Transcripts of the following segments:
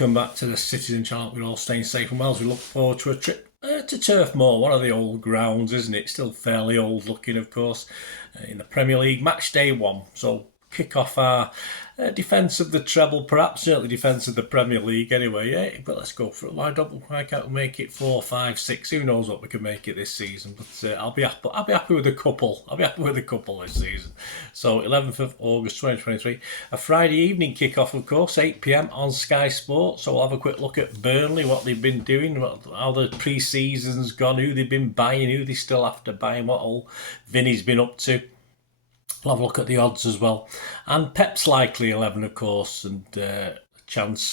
welcome back to the Citizen channel. We're all staying safe and well as we look forward to a trip to Turf Moor, one of the old grounds, isn't it? Still fairly old looking, of course, in the Premier League. Match day 1, so kick off our defence of the treble, perhaps certainly defence of the Premier League anyway. Yeah, but let's go for it. Why can't we make it 4, 5, 6? Who knows what we can make it this season? But I'll be happy with a couple. I'll be happy with a couple this season. So 11th of August 2023, a Friday evening kick-off, of course, 8 p.m. on Sky Sports. So we'll have a quick look at Burnley, what they've been doing, how the pre-season's gone, who they've been buying, who they still have to buy, and what all Vinny's been up to. We'll have a look at the odds as well. And Pep's likely 11, of course, and a chance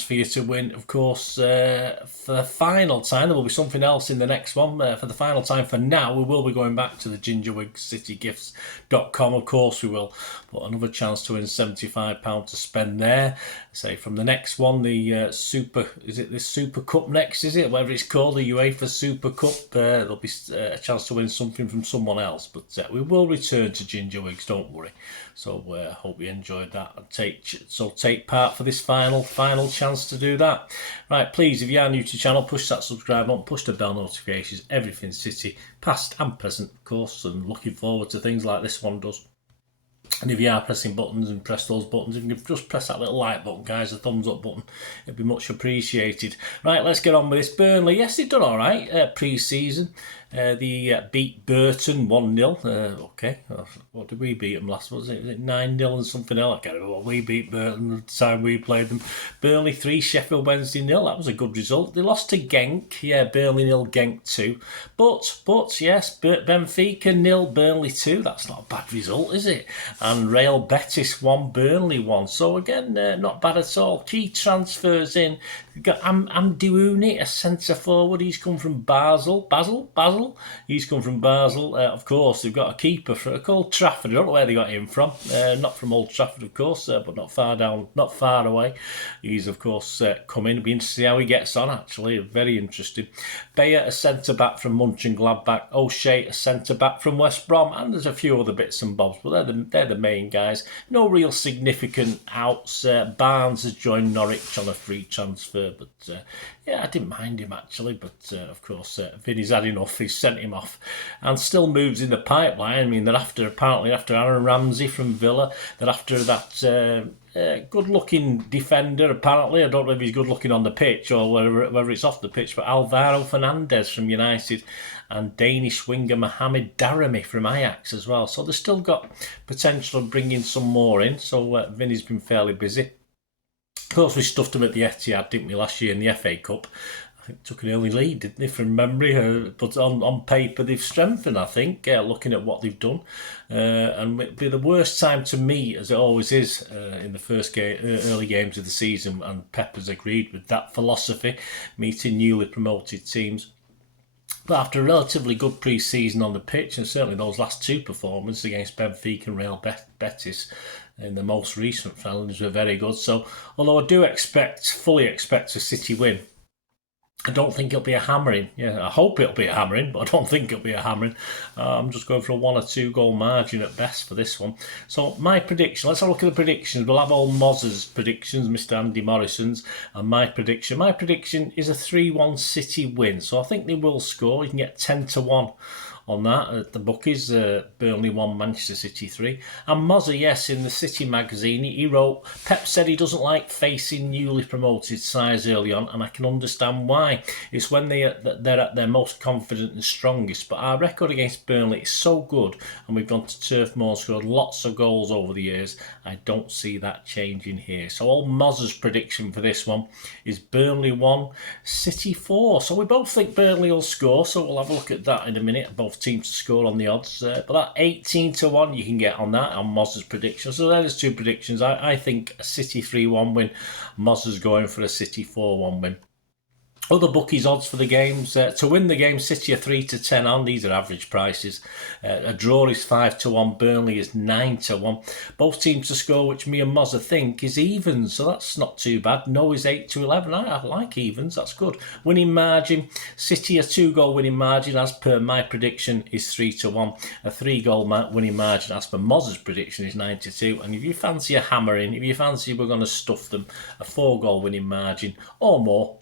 for you to win, of course, for the final time. There will be something else in the next one. For the final time for now, we will be going back to the gingerwigcitygifts.com. Of course we will. But another chance to win £75 to spend there. Say from the next one, the Super Cup next, is it? Whatever it's called, the UEFA Super Cup. There'll be a chance to win something from someone else. But we will return to Gingerwigs, don't worry. So hope you enjoyed that. And take part for this final chance to do that. Right, please, if you are new to the channel, push that subscribe button, push the bell notifications, everything City, past and present, of course, and looking forward to things like this one does. And if you are pressing buttons and press those buttons, if you can just press that little like button, guys, the thumbs up button, it'd be much appreciated. Right, let's get on with this. Burnley, yes, they've done all right pre-season. They beat Burton 1-0. Okay, what did we beat them last? Was it 9-0 and something else? I can't remember what we beat Burton the time we played them. Burnley 3, Sheffield Wednesday 0. That was a good result. They lost to Genk. Yeah, Burnley 0, Genk 2. But yes, Benfica 0, Burnley 2. That's not a bad result, is it? And Real Betis 1, Burnley 1. So again, not bad at all. Key transfers in. We've got Amdiwouni, a centre forward. He's come from Basel. He's come from Basel. Of course, they've got a keeper called Trafford. I don't know where they got him from. Not from Old Trafford, of course, but not far away. He's, of course, come in. It'll be interesting to see how he gets on, actually. Very interesting. Bayer, a centre-back from Mönchengladbach. O'Shea, a centre-back from West Brom. And there's a few other bits and bobs, but they're the main guys. No real significant outs. Barnes has joined Norwich on a free transfer, but yeah, I didn't mind him, actually. But, of course, Vinny's had enough. He's sent him off. And still moves in the pipeline. I mean, they're after Aaron Ramsey from Villa. They're after that good-looking defender, apparently. I don't know if he's good-looking on the pitch or whether it's off the pitch, but Alvaro Fernandez from United and Danish winger Mohamed Daramy from Ajax as well. So they've still got potential of bringing some more in. So Vinny's been fairly busy. Of course, we stuffed them at the Etihad, didn't we, last year in the FA Cup. I think took an early lead, didn't they, from memory? But on paper, they've strengthened, I think, looking at what they've done. And it'd be the worst time to meet, as it always is, in the first early games of the season. And Pep has agreed with that philosophy, meeting newly promoted teams. But after a relatively good pre-season on the pitch, and certainly those last two performances against Benfica and Real Betis in the most recent friendlies were very good. So, although I do fully expect a City win, I don't think it'll be a hammering. Yeah, I hope it'll be a hammering, but I don't think it'll be a hammering. I'm just going for a 1 or 2 goal margin at best for this one. So my prediction, let's have a look at the predictions. We'll have old Moz's predictions, Mr. Andy Morrison's, and my prediction. My prediction is a 3-1 City win. So I think they will score. You can get 10-1 on that at the bookies. Burnley 1, Manchester City 3. And Mozza, yes, in the City magazine, he wrote, Pep said he doesn't like facing newly promoted sides early on, and I can understand why. It's when they're at their most confident and strongest. But our record against Burnley is so good, and we've gone to Turf Moor and scored lots of goals over the years. I don't see that changing here. So old Mozza's prediction for this one is Burnley 1, City 4. So we both think Burnley will score, so we'll have a look at that in a minute. Both teams to score on the odds, but that 18-1 you can get on that on Mozza's prediction. So there's 2 predictions. I think a City 3-1 win. Mozza's going for a City 4-1 win. Other bookies' odds for the games. To win the game, City are 3 to 10 on. These are average prices. A draw is 5 to 1. Burnley is 9 to 1. Both teams to score, which me and Mozza think is evens, so that's not too bad. No is 8 to 11. I like evens, that's good. Winning margin, City a 2-goal winning margin, as per my prediction, is 3 to 1. A 3-goal winning margin, as per Mozza's prediction, is 9 to 2. And if you fancy a hammering, if you fancy we're going to stuff them, a 4-goal winning margin or more,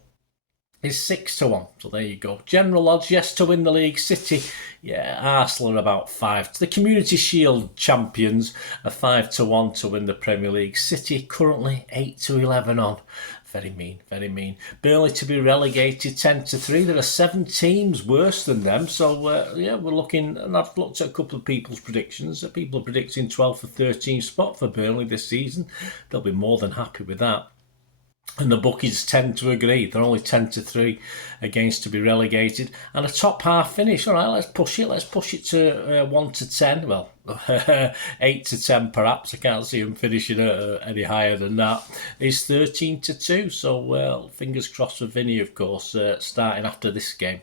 is 6 to 1. So there you go. General odds, yes, to win the league. City, yeah, Arsenal are about 5. The Community Shield champions are 5 to 1 to win the Premier League. City currently 8 to 11 on. Very mean, very mean. Burnley to be relegated 10 to 3. There are 7 teams worse than them. So, yeah, we're looking, and I've looked at a couple of people's predictions. People are predicting 12th or 13th spot for Burnley this season. They'll be more than happy with that. And the bookies tend to agree. They're only 10 to 3 against to be relegated. And a top half finish. All right, let's push it. Let's push it to 1 to 10. Well, 8 to 10 perhaps. I can't see them finishing any higher than that. It's 13 to 2. So, well, fingers crossed for Vinny, of course, starting after this game.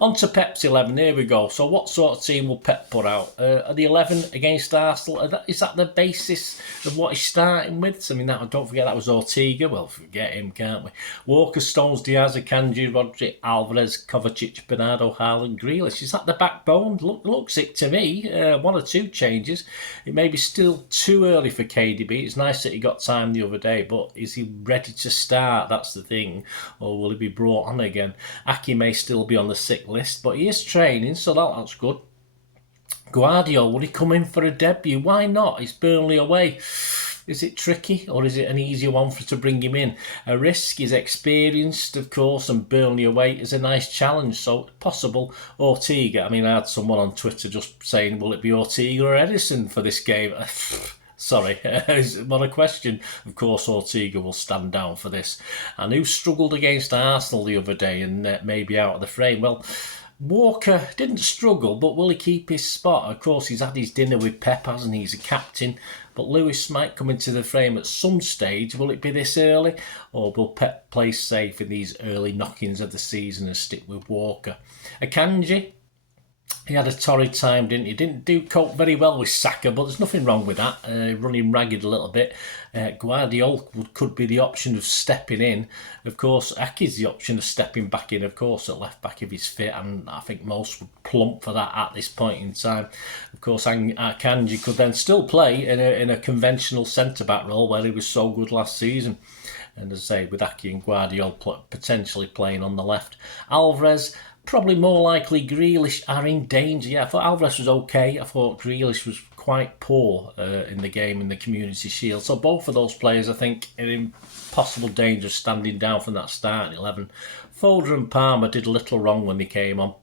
On to Pep's 11, here we go. So what sort of team will Pep put out? Are the 11 against Arsenal, is that the basis of what he's starting with? I mean, don't forget that was Ortega. Well, forget him, can't we? Walker, Stones, Diaz, Akanji, Rodri, Alvarez, Kovacic, Bernardo, Haaland, Grealish. Is that the backbone? Looks it to me. 1 or 2 changes. It may be still too early for KDB. It's nice that he got time the other day, but is he ready to start? That's the thing. Or will he be brought on again? Aki may still be on the sick list, but he is training, so that's good. Guardiola, would he come in for a debut? Why not? It's Burnley away. Is it tricky, or is it an easier one to bring him in? A risk is experienced, of course, and Burnley away is a nice challenge, so possible. Ortega, I mean, I had someone on Twitter just saying, will it be Ortega or Edison for this game? Sorry, what a question. Of course, Ortega will stand down for this. And who struggled against Arsenal the other day and maybe out of the frame? Well, Walker didn't struggle, but will he keep his spot? Of course, he's had his dinner with Pep, hasn't he? He's a captain. But Lewis might come into the frame at some stage. Will it be this early? Or will Pep play safe in these early knockings of the season and stick with Walker? Akanji, he had a torrid time, didn't he? Didn't cope very well with Saka, but there's nothing wrong with that. Running ragged a little bit. Guardiola could be the option of stepping in. Of course, Aki's the option of stepping back in, of course, at left back if he's fit, and I think most would plump for that at this point in time. Of course, Akanji could then still play in a conventional centre-back role where he was so good last season. And as I say, with Aki and Guardiola potentially playing on the left. Alvarez, probably more likely Grealish are in danger. Yeah, I thought Alvarez was okay. I thought Grealish was quite poor in the game in the Community Shield. So both of those players, I think, are in possible danger of standing down from that starting 11. Foden and Palmer did little wrong when they came on.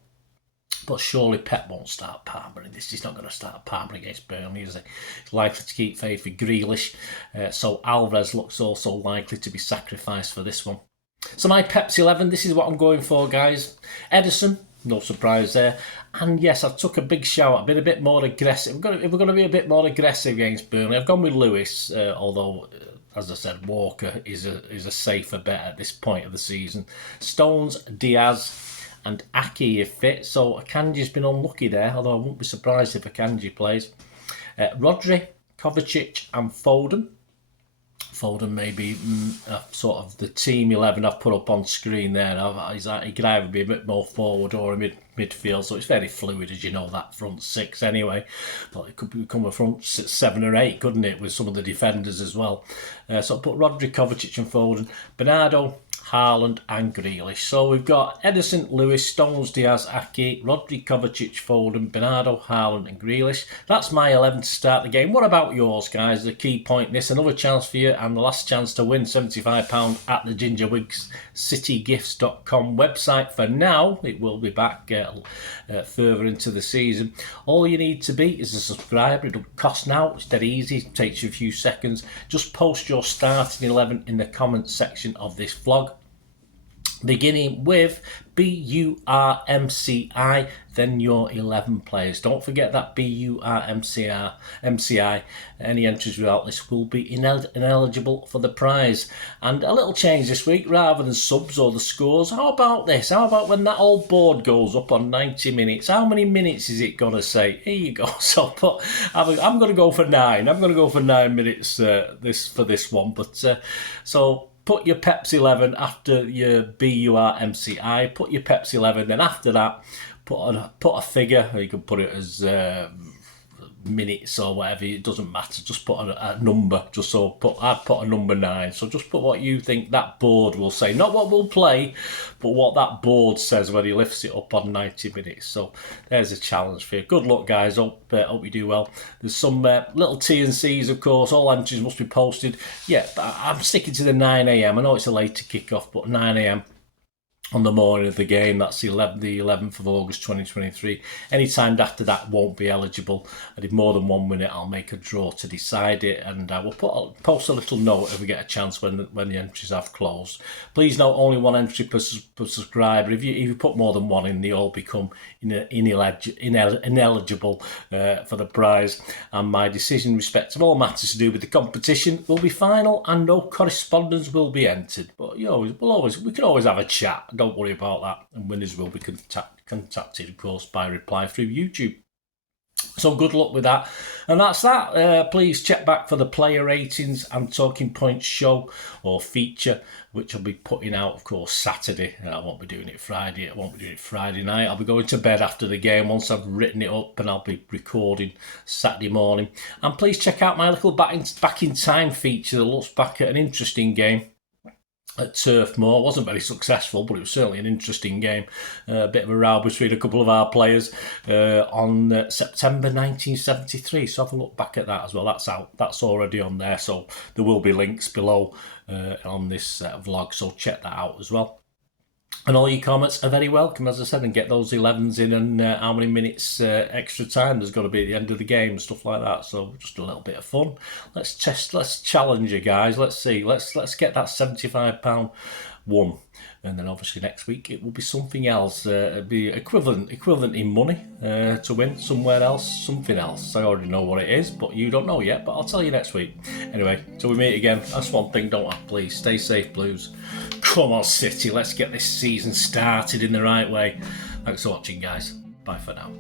But surely Pep won't start Palmer in this. He's not going to start Palmer against Burnley, is he? He's likely to keep faith with Grealish. So Alvarez looks also likely to be sacrificed for this one. So my Pep's 11, this is what I'm going for, guys. Edison, no surprise there. And yes, I took a big shout. I've been a bit more aggressive. If we're going to be a bit more aggressive against Burnley, I've gone with Lewis, although, as I said, Walker is a safer bet at this point of the season. Stones, Diaz and Aki if fit. So Akanji's been unlucky there, although I wouldn't be surprised if Akanji plays. Rodri, Kovacic and Foden. Foden may be sort of the team 11 I've put up on screen there. He could either be a bit more forward or a midfield, so it's very fluid, as you know, that front 6 anyway. But it could become a front 7 or 8, couldn't it, with some of the defenders as well. So I put Rodri, Kovacic and Foden, Bernardo, Haaland and Grealish. So we've got Edison, Lewis, Stones, Diaz, Aki, Rodri, Kovacic, Foden, Bernardo, Haaland and Grealish. That's my 11 to start the game. What about yours, guys? The key point in this, another chance for you and the last chance to win £75 at the Gingerwigs citygifts.com website. For now, it will be back further into the season. All you need to be is a subscriber. It doesn't cost now. It's dead easy. It takes you a few seconds. Just post your starting 11 in the comments section of this vlog. beginning with BURMCI, then your 11 players. Don't forget that BURMCI. Any entries without this will be ineligible for the prize. And a little change this week, rather than subs or the scores, how about this? How about when that old board goes up on 90 minutes? How many minutes is it going to say? Here you go. So I'm going to go for 9. I'm going to go for 9 minutes for this one. But so put your Pepsi 11 after your BURMCI. Put your Pepsi 11, then after that, put a figure, or you can put it as minutes or whatever. It doesn't matter. Just put a number. Just so I'd put a number 9. So just put what you think that board will say, not what we'll play, but what that board says when he lifts it up on 90 minutes. So there's a challenge for you. Good luck, guys. Hope you do well. There's some little T&Cs, of course. All entries must be posted. Yeah, I'm sticking to the 9 a.m. I know it's a later kick-off, but 9 a.m. on the morning of the game. That's the 11th of August 2023. Any time after that won't be eligible. I did more than 1 minute, I'll make a draw to decide it, and I will post a little note if we get a chance when the entries have closed. Please note, only 1 entry per subscriber. If you put more than 1 in, they all become ineligible for the prize. And my decision in respect of all matters to do with the competition will be final, and no correspondence will be entered. But we can always have a chat. Don't worry about that. And winners will be contacted, of course, by reply through YouTube. So good luck with that. And that's that. Please check back for the player ratings and talking points show or feature, which I'll be putting out, of course, Saturday. I won't be doing it Friday. I won't be doing it Friday night. I'll be going to bed after the game once I've written it up, and I'll be recording Saturday morning. And please check out my little back in time feature that looks back at an interesting game at Turf Moor. Wasn't very successful, but it was certainly an interesting game. A bit of a row between a couple of our players on September 1973. So have a look back at that as well. That's out. That's already on there. So there will be links below on this vlog. So check that out as well. And all your comments are very welcome, as I said, and get those 11s in, and how many minutes extra time there's got to be at the end of the game and stuff like that. So just a little bit of fun. Let's challenge you guys. Let's see. Let's get that £75 won, and then obviously next week it will be something else. It'd be equivalent in money to win somewhere else, something else. I already know what it is, but you don't know yet. But I'll tell you next week. Anyway, till we meet again. That's one thing. Don't have, please stay safe, Blues. Come on, City. Let's get this season started in the right way. Thanks for watching, guys. Bye for now.